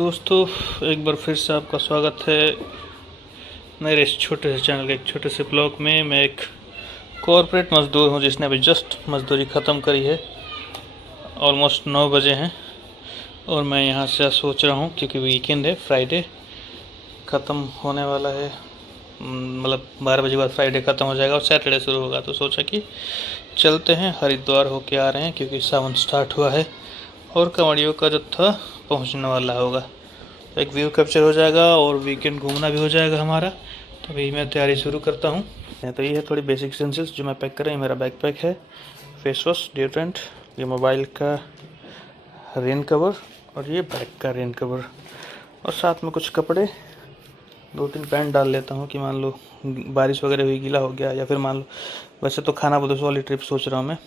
दोस्तों, एक बार फिर से आपका स्वागत है मेरे इस छोटे से चैनल के एक छोटे से ब्लॉग में। मैं एक कॉर्पोरेट मज़दूर हूं जिसने अभी जस्ट मज़दूरी ख़त्म करी है। ऑलमोस्ट 9 बजे हैं और मैं यहां से सोच रहा हूं क्योंकि वीकेंड है, फ्राइडे ख़त्म होने वाला है। मतलब 12 बजे के बाद फ्राइडे ख़त्म हो जाएगा और सैटरडे शुरू होगा, तो सोचा कि चलते हैं, हरिद्वार होके आ रहे हैं क्योंकि सावन स्टार्ट हुआ है और कांवड़ियों का जत्था पहुंचने वाला होगा। तो एक व्यू कैप्चर हो जाएगा और वीकेंड घूमना भी हो जाएगा हमारा। तो अभी मैं तैयारी शुरू करता हूँ। तो ये है थोड़ी बेसिक एसेंशियल्स जो मैं पैक कर रही हूँ। मेरा बैकपैक है, फेस वॉश, डिओड्रेंट, ये मोबाइल का रेन कवर और ये बैग का रेन कवर, और साथ में कुछ कपड़े, 2-3 पैंट डाल लेता हूँ कि मान लो बारिश वगैरह हुई, गीला हो गया, या फिर मान लो वैसे तो खाना बदोश वाली ट्रिप सोच रहा हूँ मैं।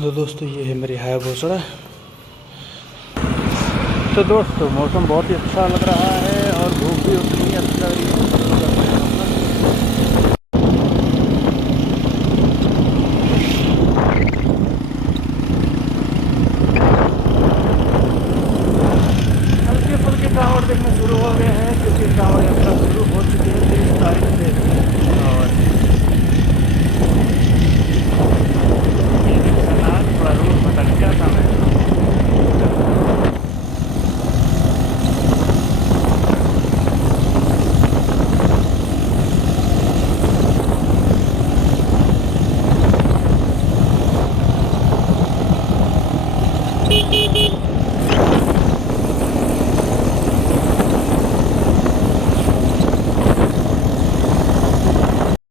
तो दोस्तों, ये है मेरी हायाबुसा। तो दोस्तों, मौसम बहुत ही अच्छा लग रहा है और धूप भी उतनी अच्छी लग रही है। हल्के फुल्के कांवड़ देखने शुरू हो गए हैं क्योंकि कांवड़ यात्रा शुरू हो चुकी है 30 तारीख से। और थोड़ा रूट भटक गया था मैं।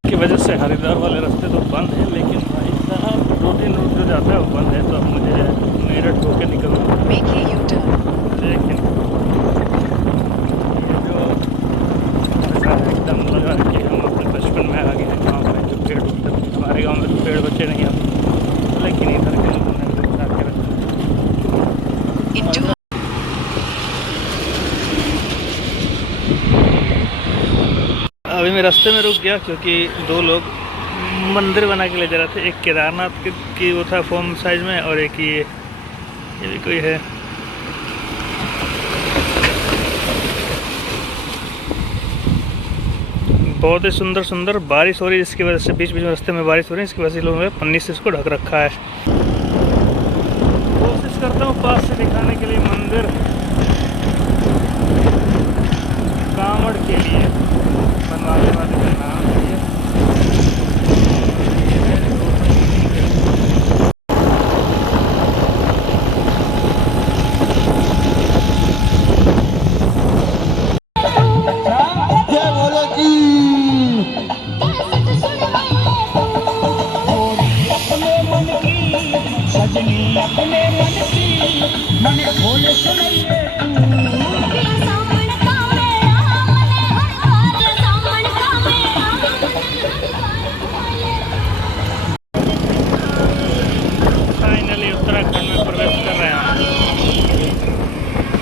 की वजह से हरिद्वार वाले रास्ते तो बंद है, लेकिन भाई साहब रूटीन रूट जो जाता है वो बंद है। तो अब मुझे मेरठ होके निकलना है। लेकिन ये जो ऐसा एकदम लगा कि हम अपने बचपन में आ गए हैं। गाँव में जो पेड़ उगते थे, हमारे गाँव में तो पेड़ बचे नहीं अब, लेकिन इधर के लोगों ने बचा के रखा। अभी मैं रास्ते में रुक गया क्योंकि 2 लोग मंदिर बना के ले जा रहे थे। एक केदारनाथ की वो था फॉर्म साइज में, और एक ये भी कोई है। बहुत ही सुंदर सुंदर। बारिश हो रही है जिसकी वजह से बीच बीच में रास्ते में बारिश हो रही है, इसकी वजह से लोगों ने पन्नी से इसको ढक रखा है। कोशिश करता हूँ पास से दिखाने के लिए मंदिर कांवड़ के लिए बनवाने वाले का नाम है। अपने मन की मन खोले सुनिए फाइनली उत्तराखंड में प्रवेश कर रहे हैं।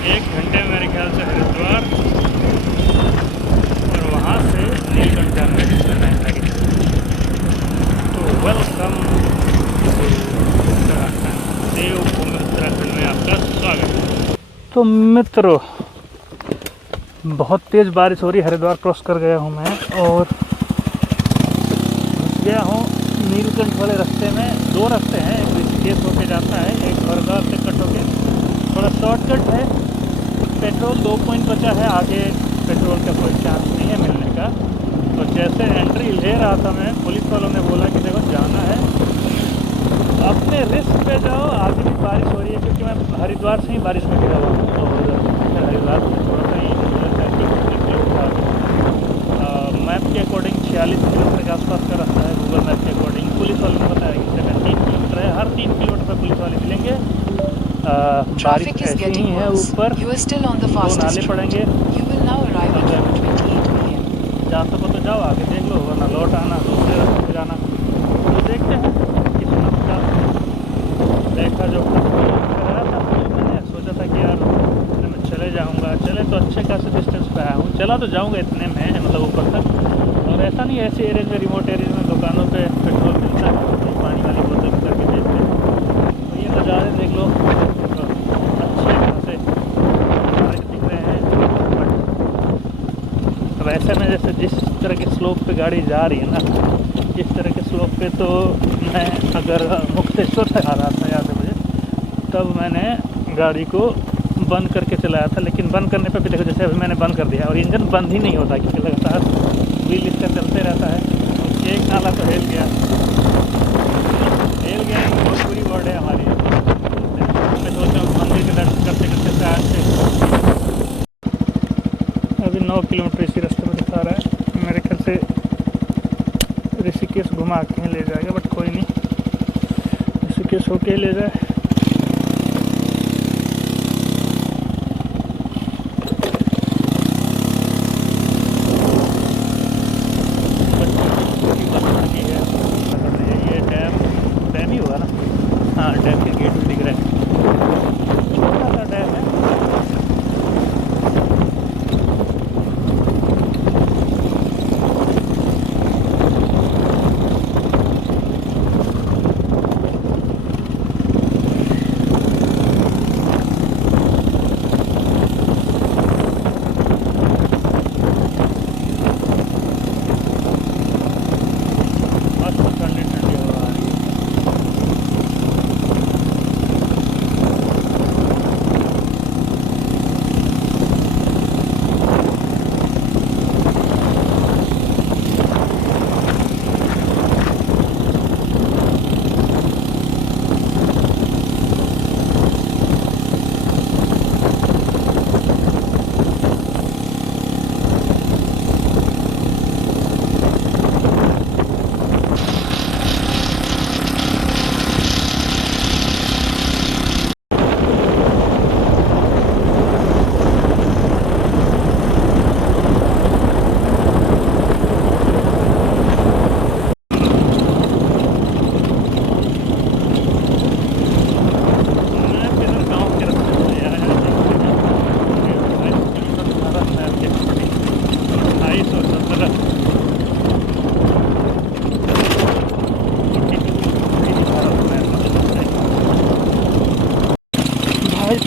1 घंटे मेरे ख्याल से हरिद्वार, और वहाँ से नीलकंठ जाने में टाइम लगेगा। तो वेलकम देवभूमि उत्तराखंड में आपका स्वागत है। तो मित्रों, बहुत तेज़ बारिश हो रही है। हरिद्वार क्रॉस कर गया हूँ मैं और घुस गया हूँ नीलकंठ वाले रास्ते में। 2 रास्ते हैं, एक ऋषिकेश होके जाता है, एक हरिद्वार से कट होके। थोड़ा शॉर्टकट है। पेट्रोल 2 पॉइंट बचा है, आगे पेट्रोल का कोई चांस नहीं है मिलने का। तो जैसे एंट्री ले रहा था मैं, पुलिस वालों ने बोला कि देखो जाना है अपने रिस्क पे जाओ, आगे भी बारिश हो रही है। क्योंकि मैं हरिद्वार से ही बारिश में गिरा हुआ हूँ और फिर हरिद्वार से थोड़ा सा ही 30 किलोमीटर मैप के अकॉर्डिंग 46 किलोमीटर के आसपास का रास्ता है। गूगल मैप के अकॉर्डिंग पुलिस वालों ने बताया कि 17 किलोमीटर है। हर 3 किलोमीटर पर पुलिस वाले मिलेंगे। बारिश ऐसी ही है, ऊपर 2 नाले पड़ेंगे। जा सको तो जाओ, आगे देख लो, वरना लौट आना, दूसरे रास्ते से जाना। तो देखते हैं किस्मत का। देखा जो मैंने सोचा था कि यार चले जाऊंगा। चले तो अच्छे खासे डिस्टेंस पे आया हूँ, चला तो जाऊंगा इतने में, मतलब ऊपर तक। और ऐसा नहीं, ऐसे एरिया में, रिमोट एरिया में दुकानों पे पेट्रोल मिलता है, तो पानी वाली बोतल भी करके बेचते हैं। तो ये नज़ारे देख लो, तो अच्छे खासे नज़ारे दिख रहे हैं। बट वैसे में जैसे जिस तरह के स्लोप पे गाड़ी जा रही है ना, इस तरह के स्लोप पे तो मैं अगर मुक्तेश्वर से आ रहा था, याद है मुझे, तब मैंने गाड़ी को बंद करके चलाया था। लेकिन बंद करने पे भी देखो, जैसे अभी मैंने बंद कर दिया और इंजन बंद ही नहीं होता, क्योंकि लगातार व्हील इसका चलते रहता है। एक नाला तो हिल गया, बहुत बुरी वर्ड है हमारी। मैं सोच रहा हूँ मंदिर के दर्शन करते करते शायद से अभी 9 किलोमीटर इसी रास्ते में दिखा रहा है। मेरे ख्याल से ऋषिकेश घुमा के ले जाएगा, बट कोई नहीं, ऋषिकेश होके ले जाए। ये डैम ही हुआ ना, हाँ डैम के गेट भी दिख रहे हैं, छोटा सा डैम है।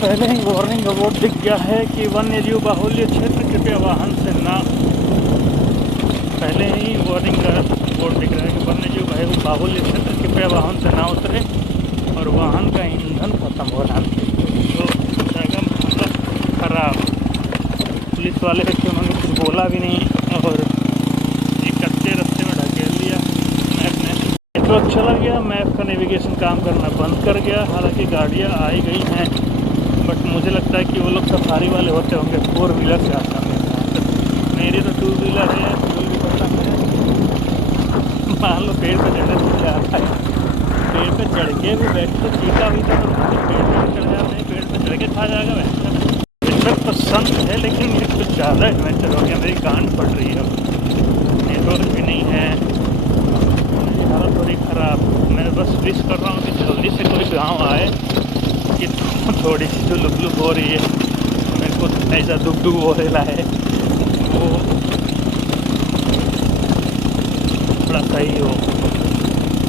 पहले ही वार्निंग बोर्ड दिख गया है कि वन्यजीव बाहुल्य क्षेत्र, कृपया वाहन से ना। पहले ही वार्निंग का बोर्ड दिख रहा है कि वन्यजीव बाहुल्य क्षेत्र, कृपया वाहन से ना उतरे और वाहन का ईंधन खत्म हो रहा है। तो जगह मतलब खराब। पुलिस वाले के उन्होंने कुछ बोला भी नहीं और एक कच्चे रास्ते में ढकेल दिया मैप ने। नेटवर्क चला गया, मैप का नेविगेशन काम करना बंद कर गया। हालांकि गाड़ियाँ आई गई हैं, बट मुझे लगता है कि वो लोग सफारी वाले होते होंगे, 4 व्हीलर से आता है। मेरी तो 2 व्हीलर है, फ्यूल भी पड़ता है। मान लो पेड़ पे चढ़ने से आता है, पेड़ पे चढ़ के भी बैठ तो चीका हुई था, तो पेड़ पे चढ़ जाते हैं, पेड़ पे चढ़ के खा जाएगा वैसे। एडवेंचर पसंद है, लेकिन ये कुछ ज़्यादा एडवेंचर हो गया, मेरी गांड पड़ रही है। नेटवर्क भी नहीं है, हालत थोड़ी ख़राब। मैं बस विश कर रहा हूँ कि जल्दी से कोई गाँव आए कि थोड़ी सी जो लुक हो रही है, मेरे को ऐसा दुख हो रहा है, वो थोड़ा सही हो।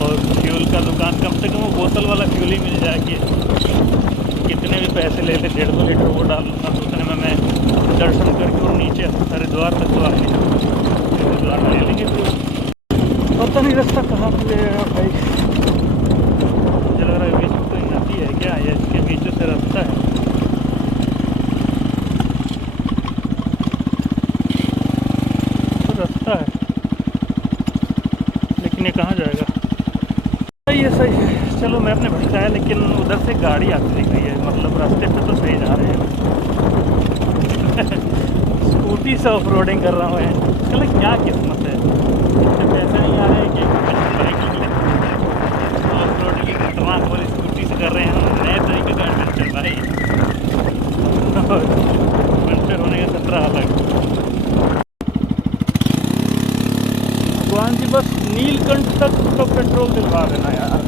और फ्यूल का दुकान कम से कम वो बोतल वाला फ्यूल ही मिल जाए कि कितने भी पैसे ले ले, 1.5 लीटर वो डाल लूँगा, तो उतने में मैं दर्शन करके और नीचे हरिद्वार तक तो आगे हरिद्वार में ले लेंगे। तो पता नहीं रास्ता कहाँ से लेगा भाई, मुझे लग रहा है बीच में कोई नदी है क्या, या इसके बीचों से रास्ता है। तो रास्ता है, लेकिन ये कहाँ जाएगा। ये सही है, चलो मैं अपने भटकाया, लेकिन उधर से गाड़ी आती दिख रही है, मतलब रास्ते पे तो सही जा रहे हैं। स्कूटी से ऑफ रोडिंग कर रहा हूँ है, चलो क्या किस्मत है, पैसे नहीं आ रहे कि ऑफ रोडिंग की खतरनाक वाली स्कूटी से कर रहे हैं हम, नए तरीके का एडवेंचर भाई। एडवेंचर होने का खतरा अलग। भगवान जी बस नीलकंठ तक तो पेट्रोल दिलवा देना यार।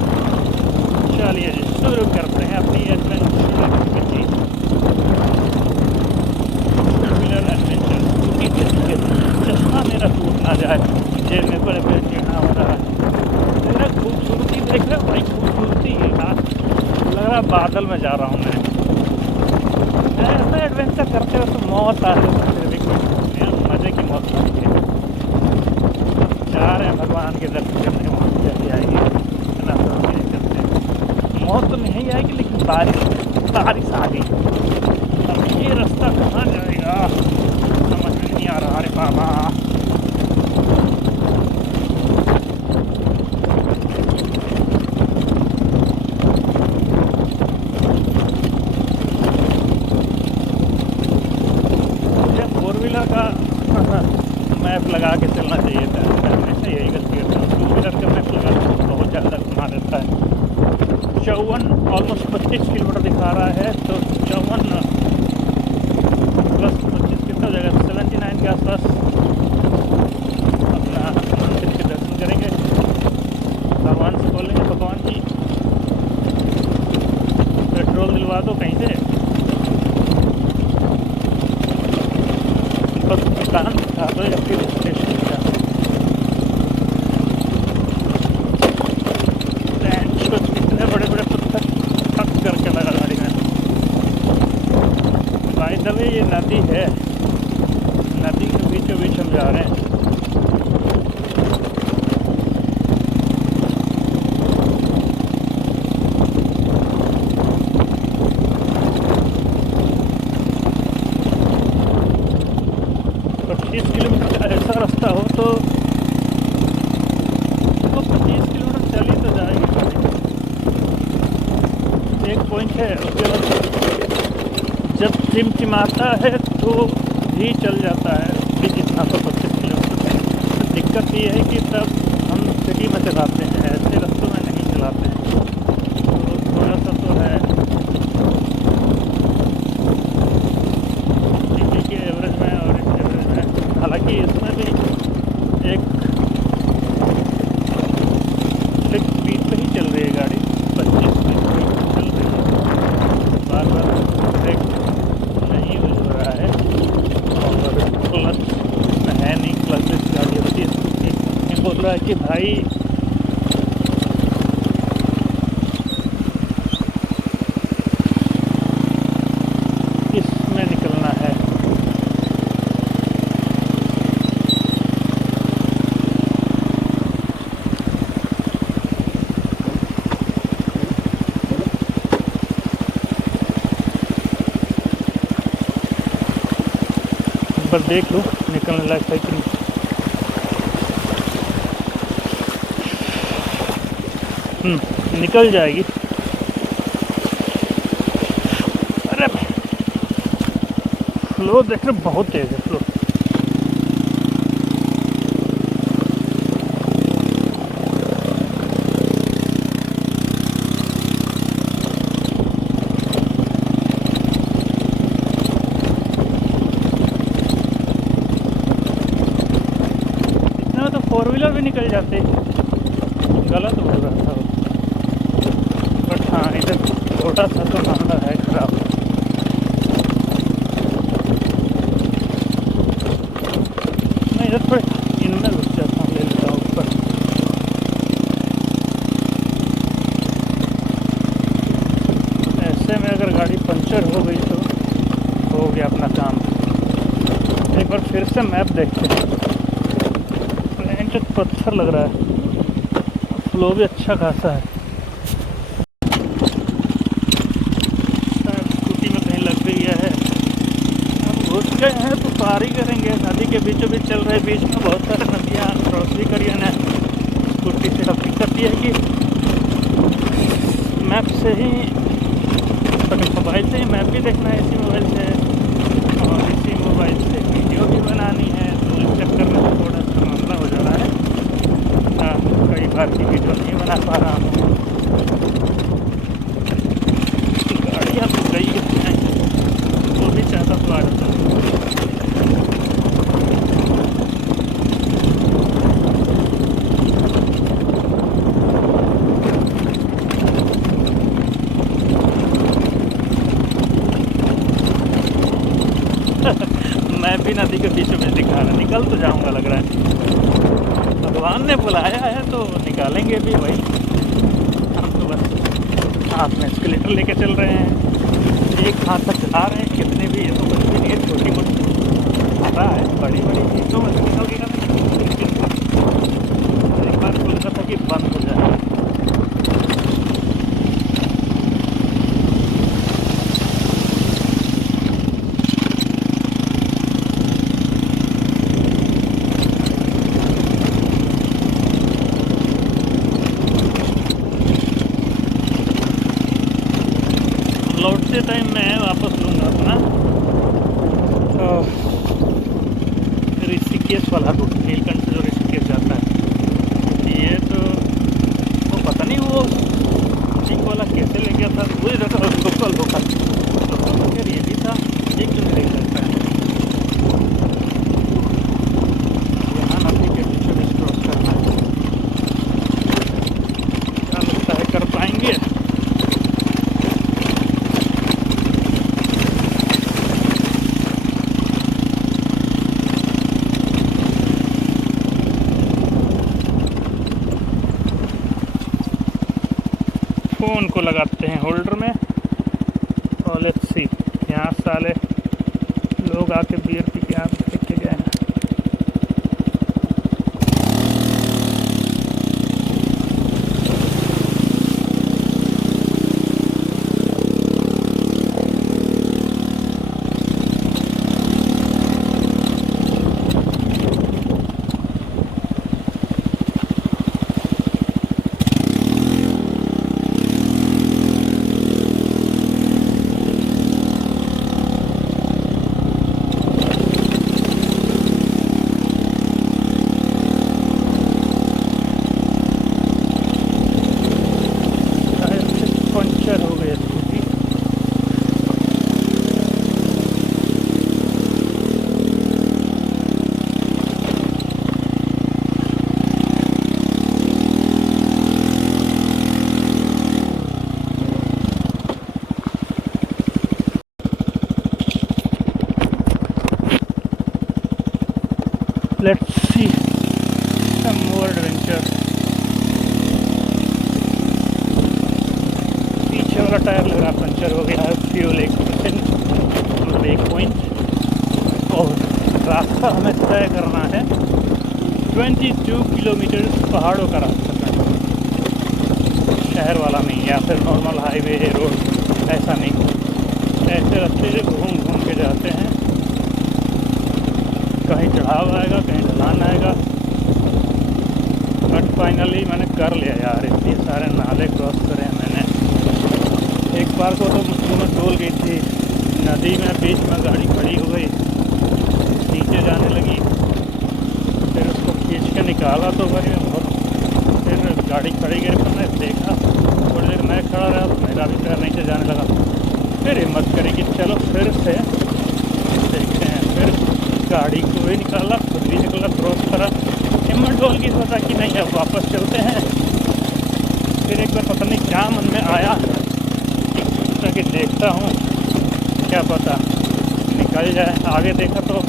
चलिए जी, शुरू करते हैं अपनी एडवेंचर। जाए। जेब में बड़े बड़े टेढ़ा हो रहा है। मेरा खूबसूरती देख रहे हो भाई, खूबसूरती है यार, लग रहा बादल में जा रहा हूँ मैं। ऐसा एडवेंचर करते हो तो मौत आ जाए, फिर भी कोई मज़े की मौत आती है। जा रहे हैं भगवान के दर्शन करने, मौत जल्दी आएगी ना, चलते हैं। मौत तो नहीं आएगी लेकिन बारिश आ गई। अब ये रास्ता कहाँ जाएगा समझ में नहीं आ रहा। अरे बाबा, मुझे 4 व्हीलर का मैप लगा के चलना चाहिए था। मैं हमेशा यही गलती करता हूँ, 2 व्हीलर का मैप लगा के बहुत ज़्यादा घुमा देता है। 54 ऑलमोस्ट 25 किलोमीटर दिखा रहा है, तो 54 प्लस 25 कितना हो जाएगा, 79 के आसपास अपना मंदिर के दर्शन करेंगे। भगवान से बोलेंगे भगवान जी पेट्रोल दिलवा दो कहीं से, बस दुकान दिखा दो या फिर स्टेशन दिखा दो। कितने बड़े बड़े पत्थर ठक करके लगा गाड़ी में। बाय द वे ये नदी है, नदी के बीचों बीच हम जा रहे हैं। तो 30 किलोमीटर का ऐसा रास्ता हो तो वो 25 किलोमीटर चली तो जाएगी गाड़ी। एक पॉइंट है, उसके बाद जब चिमचिमाता है तो भी चल जाता है भी जितना तो 25 किलोमीटर। तो दिक्कत ये है कि तब हम सिटी में चलाते हैं, ऐसे रास्तों में नहीं चलाते हैं, तो थोड़ा सा तो है सिटी के एवरेज में और इस एवरेज में। हालांकि इसमें भी एक फिक्स स्पीड पे ही चल रही है गाड़ी, 25 की स्पीड चल रही है, बार बार ब्रेक नहीं यूज हो रहा है। और क्लच है नहीं, क्लच गाड़ी होती है स्कूटी। बोल रहा है कि भाई इसमें निकलना है। पर देख लो निकलने लायक है कि नहीं। निकल जाएगी। अरे फ्लो देख रहे, बहुत तेज है फ्लो। इतना तो 4 व्हीलर भी निकल जाते, गलत बोल रहा था। बट हाँ, इधर छोटा सा तो मामला है खराब। मैं इधर थोड़े इनमें घुस जाता हूँ, ले लेता हूँ ऊपर। ऐसे में अगर गाड़ी पंचर हो गई तो हो गया अपना काम। एक बार फिर से मैप देखते हैं। प्लेन तो पत्थर लग रहा है, फ्लो भी अच्छा खासा है। स्कूटी में कहीं लग गई है। अब घुस गए हैं तो पार ही करेंगे। नदी के बीचों बीच चल रहे, बीच में बहुत सारे नदियाँ क्रॉस भी करी है स्कूटी से। अब दिक्कत ये है कि मैप से ही, मोबाइल से ही मैप भी देखना है इसी मोबाइल से, और इसी मोबाइल से वीडियो भी बनानी है। तो इस चक्कर में थोड़ा सा मामला हो जा रहा है। कई बार की वीडियो नहीं बना पा रहा हूँ। गाड़ियाँ तो गई हैं, वो भी चाहता तो आ जाता है। मैं भी नदी के बीचों बीच दिखा रहा, निकल तो जाऊंगा लग रहा है। भगवान ने बुलाया है तो निकालेंगे भी भाई। हम तो बस हाथ में एस्केलेटर लेके चल रहे हैं, एक हाथ तक चला रहे हैं। कितने भी ये तो कुछ भी नहीं है, छोटी मोटी आता है, बड़ी बड़ी चीज़ तो मछली होगी ना। एक बार बोल रहा था कि बंद हो जाए। लौटते टाइम मैं वापस लूँगा अपना ऋषिकेश वाला रूट, नीलकंठ से जो ऋषिकेश जाता है। ये तो पता नहीं वो जिंक वाला कैसे ले गया था, वही रखा लोकल होकर फिर ये भी था, एक क्यों नहीं लगता है। यहाँ नदी के बीचों बीच क्रॉस करना है, क्या लगता है कर पाएंगे। फ़ोन को लगाते हैं होल्डर में और लेट्स सी। यहाँ साले लोग आके बियर पी के यहाँ फेंक के गए हैं। पंचर हो गई scooty. Let's see some more adventure. पीछे वाला टायर लग रहा पंचर हो गया है, फ्यूल 1% एक पॉइंट। और रास्ता हमें तय करना है 22 किलोमीटर पहाड़ों का रास्ता, शहर वाला नहीं, या फिर नॉर्मल हाईवे रोड ऐसा नहीं। ऐसे रास्ते से घूम घूम के जाते हैं, कहीं चढ़ाव आएगा, कहीं ढलान आएगा। बट फाइनली मैंने कर लिया यार, इतने सारे नाले क्रॉस करे हैं मैंने। एक बार को तो मैं डोल गई थी नदी में, बीच में गाड़ी खड़ी हो गई, नीचे जाने लगी, फिर उसको खींच के निकाला तो भाई मैं बहुत, फिर गाड़ी खड़ी गई, फिर मैं देखा थोड़ी देर मैं खड़ा रहा तो मेरा भी पैर नीचे जाने लगा। फिर हिम्मत करी कि चलो फिर से देखते हैं, फिर गाड़ी को भी निकाला, खुद भी निकला, क्रॉस करा, हिम्मत डोल की, सोचा कि नहीं अब वापस चलते हैं। फिर एक बार पता नहीं क्या मन में आया कि देखता हूँ, क्या पता निकल जाए। आगे देखा तो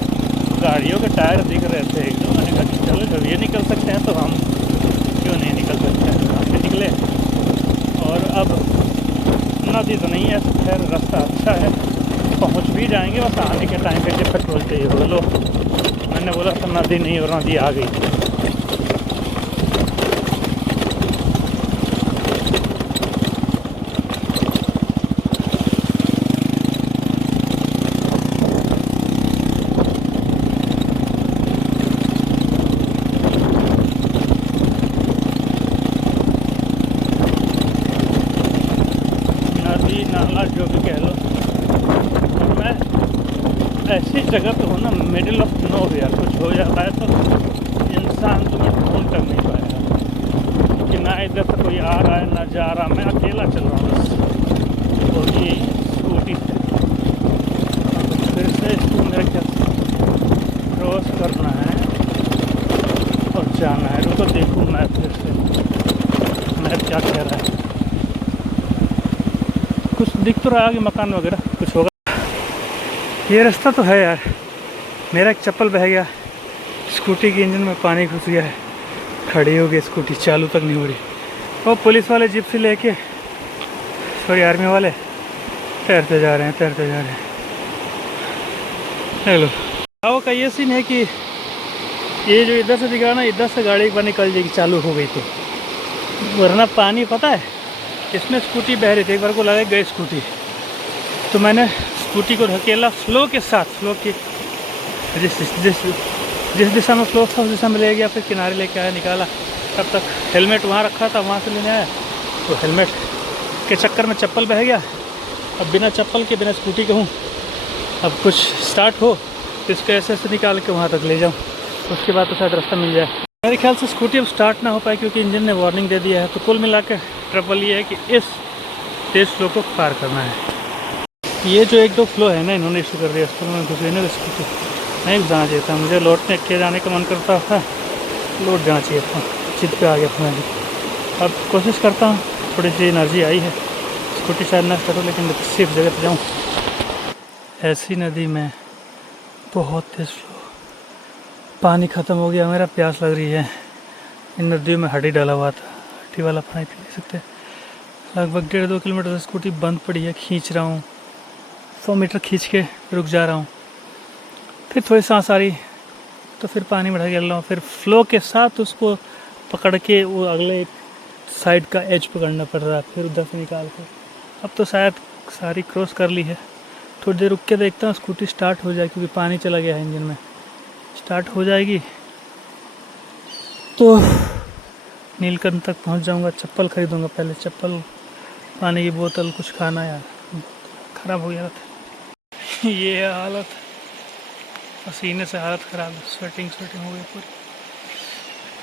गाड़ियों के टायर दिख रहे थे एकदम। मैंने कहा कि चलो जब ये निकल सकते हैं तो हम क्यों नहीं निकल सकते हैं। वहाँ से निकले और अब नदी तो नहीं है, खैर रास्ता अच्छा है, पहुँच भी जाएंगे। बस आने के टाइम पे पेट्रोल चाहिए हो। लो मैंने बोला तो नदी नहीं, और नदी आ गई। नाला जो भी कह लो, मैं ऐसी जगह पे हूँ ना, मिडिल ऑफ नो वेयर। कुछ हो जाता है तो इंसान तुम्हें ढूंढ कर नहीं पाएगा कि ना इधर से कोई आ रहा है ना जा रहा। मैं अकेला चल रहा हूँ बस, और ये स्कूटी से फिर से इसको मेरे ख्याल से क्रॉस करना है और जाना है। रुको देखूँ मैं फिर से मैप क्या कह रहा है। कुछ दिख तो रहा है कि मकान वगैरह कुछ होगा। ये रास्ता तो है यार, मेरा एक चप्पल बह गया, स्कूटी के इंजन में पानी घुस गया है, खड़ी हो गई स्कूटी, चालू तक नहीं हो रही। वो पुलिस वाले जीप से लेके, सॉरी आर्मी वाले तैरते जा रहे हैं। हेलो, गाँव का ये सीन है कि ये जो इधर से दिखा ना, इधर से गाड़ी एक बार निकल जाएगी चालू हो गई तो, वरना पानी पता है इसमें स्कूटी बह रही थी, एक बार को लगा गई स्कूटी, तो मैंने स्कूटी को ढकेला फ्लो के साथ, फ्लो की जिस दिशा में फ्लो था उस दिशा में ले गया, फिर किनारे लेके आया, निकाला। तब तक हेलमेट वहाँ रखा था, वहाँ से लेने आया तो हेलमेट के चक्कर में चप्पल बह गया। अब बिना चप्पल के, बिना स्कूटी के हूँ, अब कुछ स्टार्ट हो तो इसको ऐसे निकाल के वहाँ तक ले जाऊँ, उसके बाद तो शायद रास्ता मिल जाए। मेरे ख्याल से स्कूटी अब स्टार्ट ना हो पाए क्योंकि इंजन ने वार्निंग दे दिया है। तो कुल मिला के ट्रबल ये है कि इस तेज फ्लो को पार करना है। ये जो 1-2 फ्लो है ना, इन्होंने इशू कर दिया, स्कूल में घुस गई ना स्कूटी, नहीं जाना चाहिए था मुझे, लौटने के जाने का मन करता था, लौट जाना चाहिए था, जिद पे आ गया था मैं। अब कोशिश करता हूँ, थोड़ी सी एनर्जी आई है, स्कूटी शायद ना करूँ लेकिन सेफ जगह पर जाऊँ। ऐसी नदी में बहुत तेज फ्लो, पानी ख़त्म हो गया, मेरा प्यास लग रही है। इन नदियों में हड्डी डाला हुआ था, हड्डी वाला पानी पी नहीं सकते। लगभग 1.5-2 किलोमीटर से स्कूटी बंद पड़ी है, खींच रहा हूँ, 100 मीटर खींच के रुक जा रहा हूँ, फिर थोड़ी सांस आ रही तो फिर पानी में ढकेल रहा हूँ, फिर फ्लो के साथ उसको पकड़ के वो अगले साइड का एज पकड़ना पड़ रहा है, फिर उधर से निकाल के। अब तो शायद सारी क्रॉस कर ली है, थोड़ी देर रुक के देखता हूँ स्कूटी स्टार्ट हो जाए, क्योंकि पानी चला गया है इंजन में। स्टार्ट हो जाएगी तो नीलकंठ तक पहुँच जाऊँगा। चप्पल खरीदूँगा पहले, चप्पल, पानी की बोतल, कुछ खाना, यार ख़राब हो गया था। ये हालत, पसीने से हालत ख़राब है, स्वेटिंग हो गई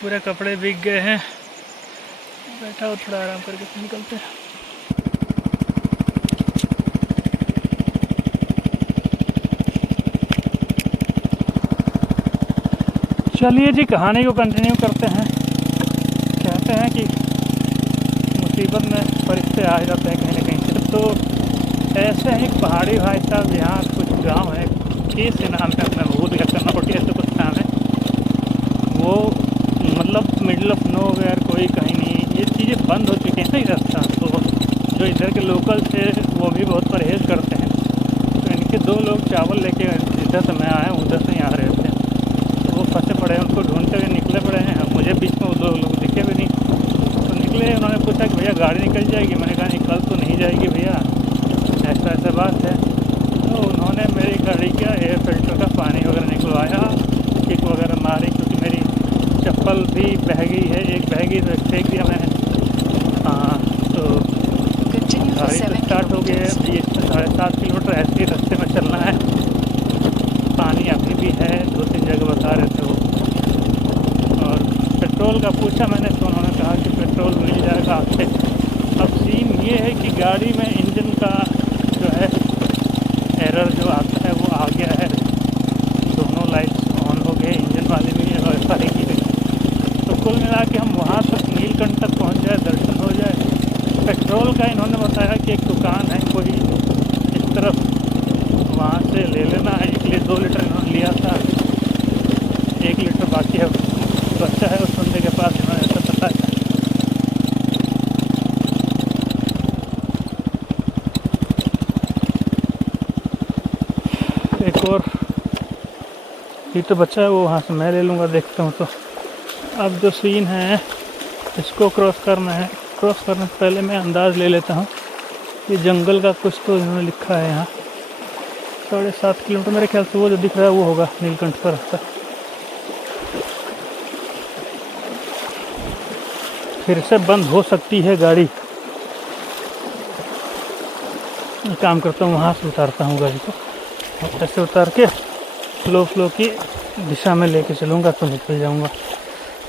पूरे कपड़े भीग गए हैं। बैठा हो थोड़ा आराम करके निकलते हैं। चलिए जी, कहानी को कंटिन्यू करते हैं। कहते हैं कि मुसीबत में फरिश्ते आ जाते हैं कहीं ना कहीं से। तो ऐसे ही पहाड़ी भाई साहब, यहाँ कुछ गांव है, केस से नाम है, अपना भूल गया, कर्नाकोटी ऐसे कुछ नाम है, वो मतलब मिडल ऑफ नो वेयर, कोई कहीं नहीं, ये चीज़ें बंद हो चुकी हैं ना रास्ता। तो जो इधर के लोकल थे वो भी बहुत परहेज़ करते हैं। तो इनके 2 लोग चावल लेके जिधर से मैं आया हूँ उधर से यहाँ रहे थे, तो वो फंसे पड़े हैं, उनको ढूंढते हुए निकले पड़े हैं। मुझे बीच में वो 2 लोग दिखे भी नहीं, तो निकले। उन्होंने पूछा कि भैया गाड़ी निकल जाएगी? मैंने कहा नहीं, कल तो नहीं जाएगी भैया, ऐसा बात है। तो उन्होंने मेरी गाड़ी का एयर फिल्टर का पानी वगैरह निकलवाया, किक वगैरह मारी, क्योंकि मेरी चप्पल भी बह गई है, एक बह गई तो फेंक दिया मैंने। हाँ, तो गाड़ी तो स्टार्ट हो गई है। 7.5 किलोमीटर ऐसे ही रास्ते में चलना है। पानी अभी भी है, 2-3 जगह बता रहे थे वो। और पेट्रोल का पूछा मैंने तो उन्होंने कहा कि पेट्रोल मिल जाएगा आपसे। अब सीन ये है कि गाड़ी में इंजन का जो है एरर जो आता है वो आ गया है, दोनों लाइट्स ऑन हो गए, इंजन वाले भी और सारी की गई। तो कुल मिला के हम वहाँ तक नीलकंठ तक पहुँच जाए, दर्शन हो जाए। पेट्रोल का इन्होंने बताया कि एक दुकान है कोई इस तरफ, वहाँ से ले लेना है। 2 लीटर इन्होंने लिया था, 1 लीटर बाकी है, बच्चा है उस बंदे के पास, इन्होंने ऐसा बताया। एक और ये तो बच्चा है, वो वहाँ से मैं ले लूँगा, देखता हूँ। तो अब जो सीन है इसको क्रॉस करना है। क्रॉस करने से पहले मैं अंदाज़ ले लेता हूँ, ये जंगल का कुछ तो इन्होंने लिखा है यहाँ। 7.5 किलोमीटर मेरे ख्याल से वो जो दिख रहा है वो होगा नीलकंठ का रास्ता। फिर से बंद हो सकती है गाड़ी। काम करता हूँ, वहाँ से उतारता हूँ गाड़ी को, और ऐसे उतार के फ्लो की दिशा में लेके चलूँगा तो निकल जाऊँगा।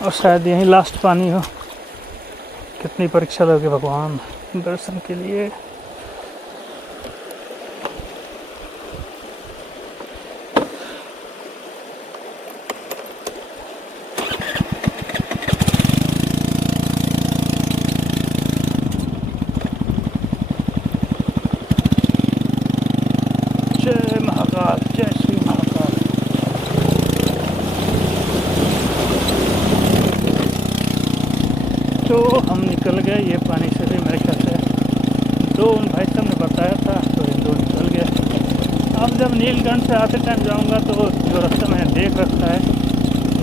और शायद यहीं लास्ट पानी हो। कितनी परीक्षा लोगे भगवान दर्शन के लिए। जय महाकाल, जय श्री महाकाल। तो हम निकल गए ये पानी से भी, मेरे ख्याल से दो उन भाई साहब ने बताया था, तो ये दो निकल गया। अब जब नीलगंज से आते टाइम जाऊंगा तो जो रास्ता मैंने देख रखा है,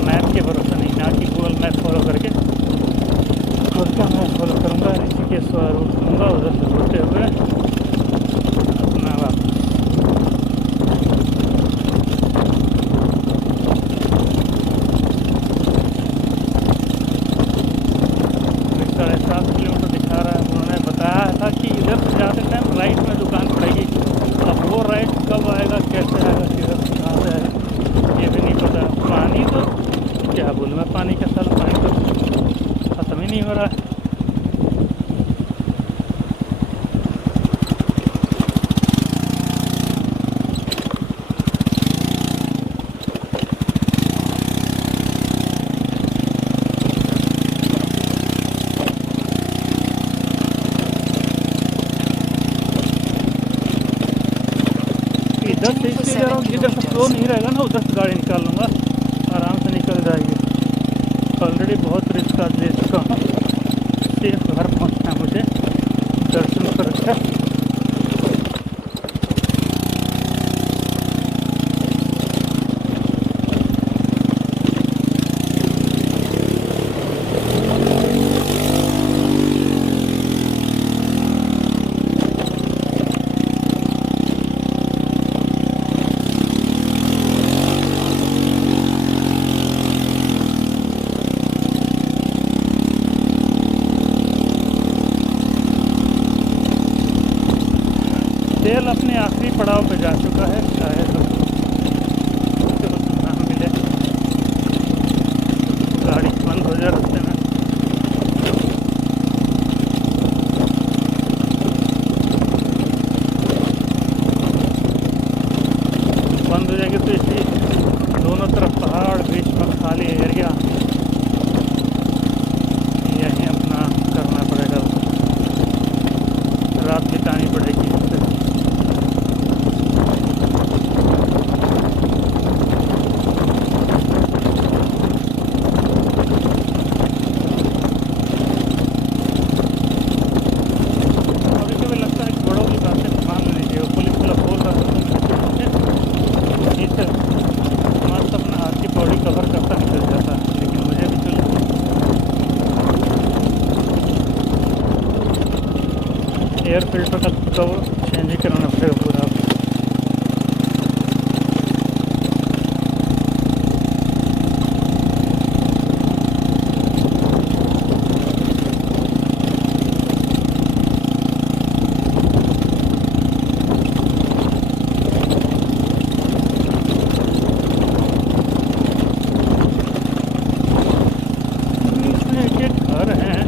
मैप के भरोसा नहीं, ना कि गूगल मैप फॉलो करके, और क्या मैं फॉलो करूँगा, ऋषिकेश वाला रूट लूँगा, उधर से होते हुए अपना वापस। 7.5 किलोमीटर दिखा रहा है। उन्होंने बताया था कि इधर से जाते टाइम राइट में दुकान पड़ेगी। अब वो राइट कब आएगा, कैसे आएगा, किधर से कहाँ से आएगा, ये भी नहीं पता। पानी तो क्या बोलूँ मैं, पानी के साथ पानी तो ख़त्म ही नहीं हो रहा है। इधर से इसलिए जा रहा हूँ, जिधर से फ्लो नहीं रहेगा ना, उधर से गाड़ी निकाल लूँगा, आराम से निकल जाएगी। ऑलरेडी बहुत रिस्क आज ले चुका हूँ, सिर्फ घर पहुँचना है मुझे, दर्शन करके। तेल अपने आखिरी पड़ाव पे जा चुका है, शायद ना मिले, गाड़ी बंद हो जाए रास्ते में। बंद हो जाएगी तो इसलिए दोनों तरफ पहाड़, बीच में खाली एरिया, यहीं अपना करना पड़ेगा, रात बितानी पड़ेगी। एयर फिल्टर का तो चेंज ही कराना पड़ेगा पूरा। इसमें एक घर है,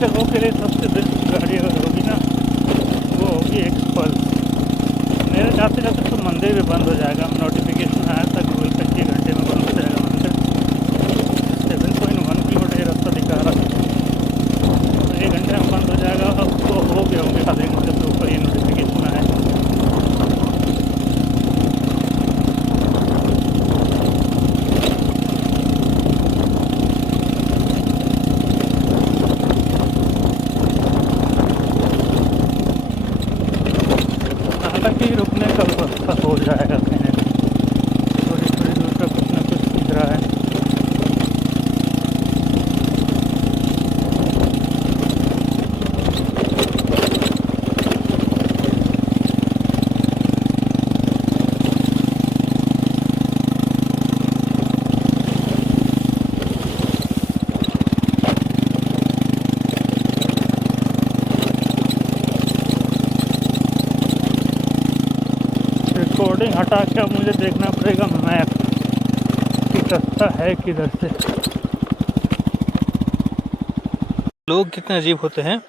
जगहों के लिए सबसे बेस्ट गाड़ी अगर होगी ना, वो होगी एक्सपल्स। मेरे जाते जाते तो मंदिर भी बंद हो जाएगा, नोटिफिकेशन आया था गूगल पे कि घंटे में बंद हो जाएगा मंदिर। 7.1 किलोमीटर रास्ता दिखा रहा था, 1 घंटे में बंद हो जाएगा। अब तो हो गए होंगे आधे घंटे से ऊपर ये नोटिफिकेशन आया। हालांकि रुकने का व्यवस्था हो जाएगा कहीं, थोड़ी थोड़ी दूर पर कुछ ना कुछ दिख रहा है। रिकॉर्डिंग हटा के अब मुझे देखना पड़ेगा मैप कि रास्ता है किधर से। लोग कितने अजीब होते हैं।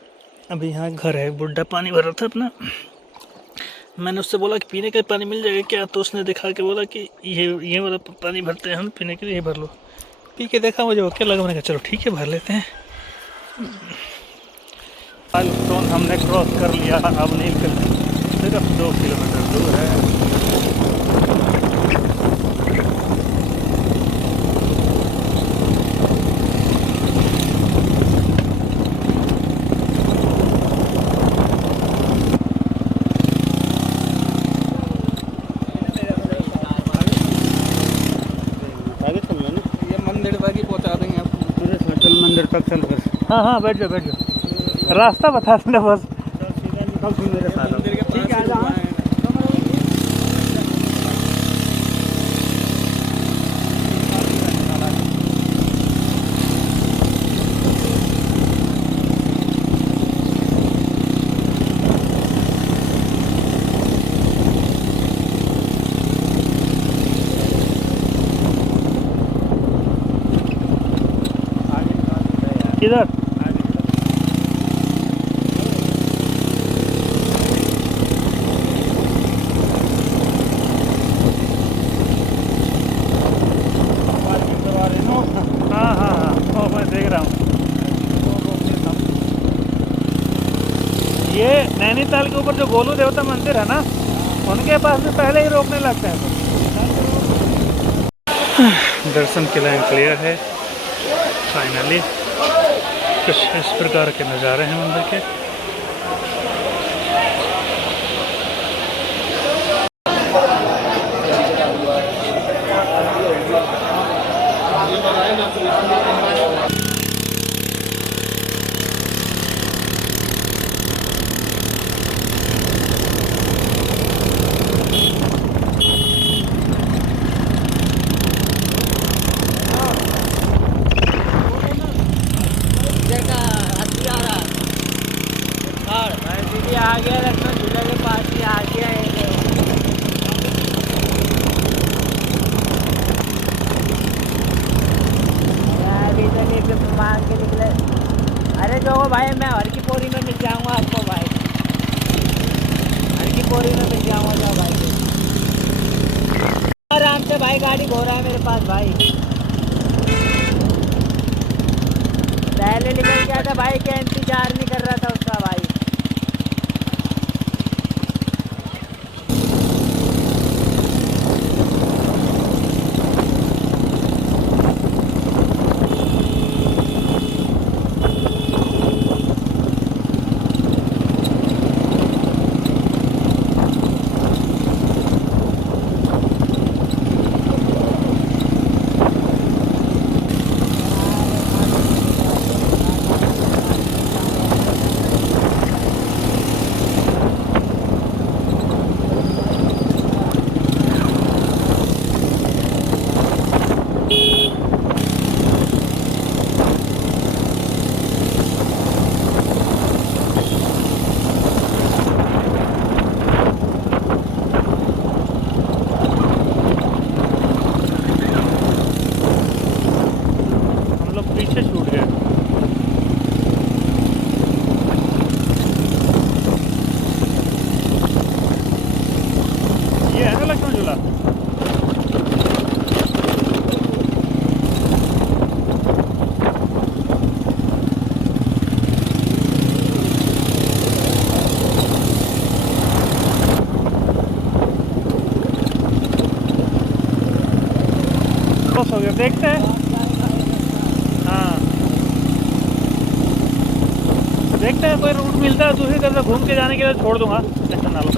अभी यहाँ घर है, बुढ़ा पानी भर रहा था अपना, मैंने उससे बोला कि पीने का पानी मिल जाएगा क्या, तो उसने दिखा के बोला कि ये वाला पानी भरते हैं हम पीने के लिए, ये भर लो। पी के देखा, मुझे ओके लगा, मैंने कहा चलो ठीक है भर लेते हैं। माइलस्टोन हमने क्रॉस कर लिया, अब नहीं सिर्फ 2 किलोमीटर दूर है। मंदिर तक चल बस। हाँ हाँ बैठ जाओ बैठ जाओ, रास्ता बता देना बस। मेरे साथ ठीक है, आ इधर हाँ हाँ हाँ, वो मैं देख रहा हूँ। ये नैनीताल के ऊपर जो गोलू देवता मंदिर है ना, उनके पास भी पहले ही रोकने लगते हैं। दर्शन की लाइन क्लियर है फाइनली। कुछ इस प्रकार के नज़ारे हैं मंदिर के। आ गया, लखनऊ झूला के पास ही आ गया है। अभी तक एक मांग के निकले। अरे जो भाई मैं हर की पोरी में मिल जाऊंगा आपको भाई, हर की पोरी में मिल जाऊंगा। जाओ भाई आराम से भाई, गाड़ी घोड़ा है मेरे पास भाई। पहले निकल गया था भाई के इंतजार नहीं कर रहा था उसका भाई। पीछे छूट गए। ये है ना लखनऊ झूला। हो गया, देखते हैं। देखते हैं कोई रूट मिलता है दूसरी तरफ घूम के जाने के लिए, छोड़ दूंगा, टेंशन ना लो।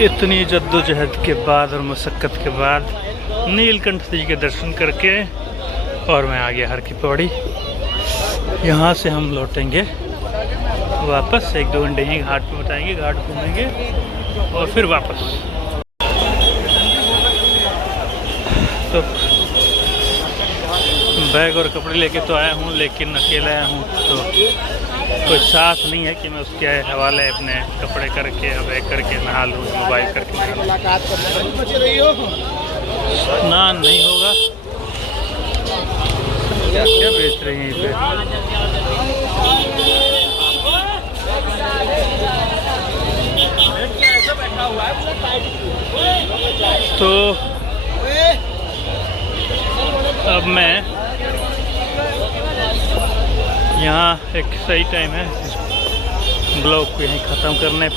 इतनी जद्दोजहद के बाद और मशक्क़त के बाद नीलकंठ जी के दर्शन करके और मैं आ गया हर की पौड़ी। यहाँ से हम लौटेंगे वापस, 1-2 घंटे ही घाट पे बताएंगे, घाट घूमेंगे और फिर वापस। तो बैग और कपड़े लेके तो आया हूँ, लेकिन अकेला आया हूँ तो कोई साथ नहीं है कि मैं उसके हवाले अपने कपड़े करके बैग करके नहा लूँ, मोबाइल करके स्नान नहीं होगा। क्या क्या बेच रही हैं इसे? तो अब मैं यहाँ एक सही टाइम है, ब्लॉग को यहीं ख़त्म करने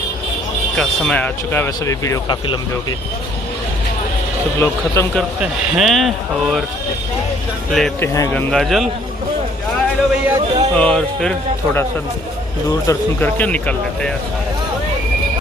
का समय आ चुका है। वैसे भी वीडियो काफ़ी लंबी हो गई, तो ब्लॉग ख़त्म करते हैं और लेते हैं गंगा जल और फिर थोड़ा सा दूर दर्शन करके निकल लेते हैं।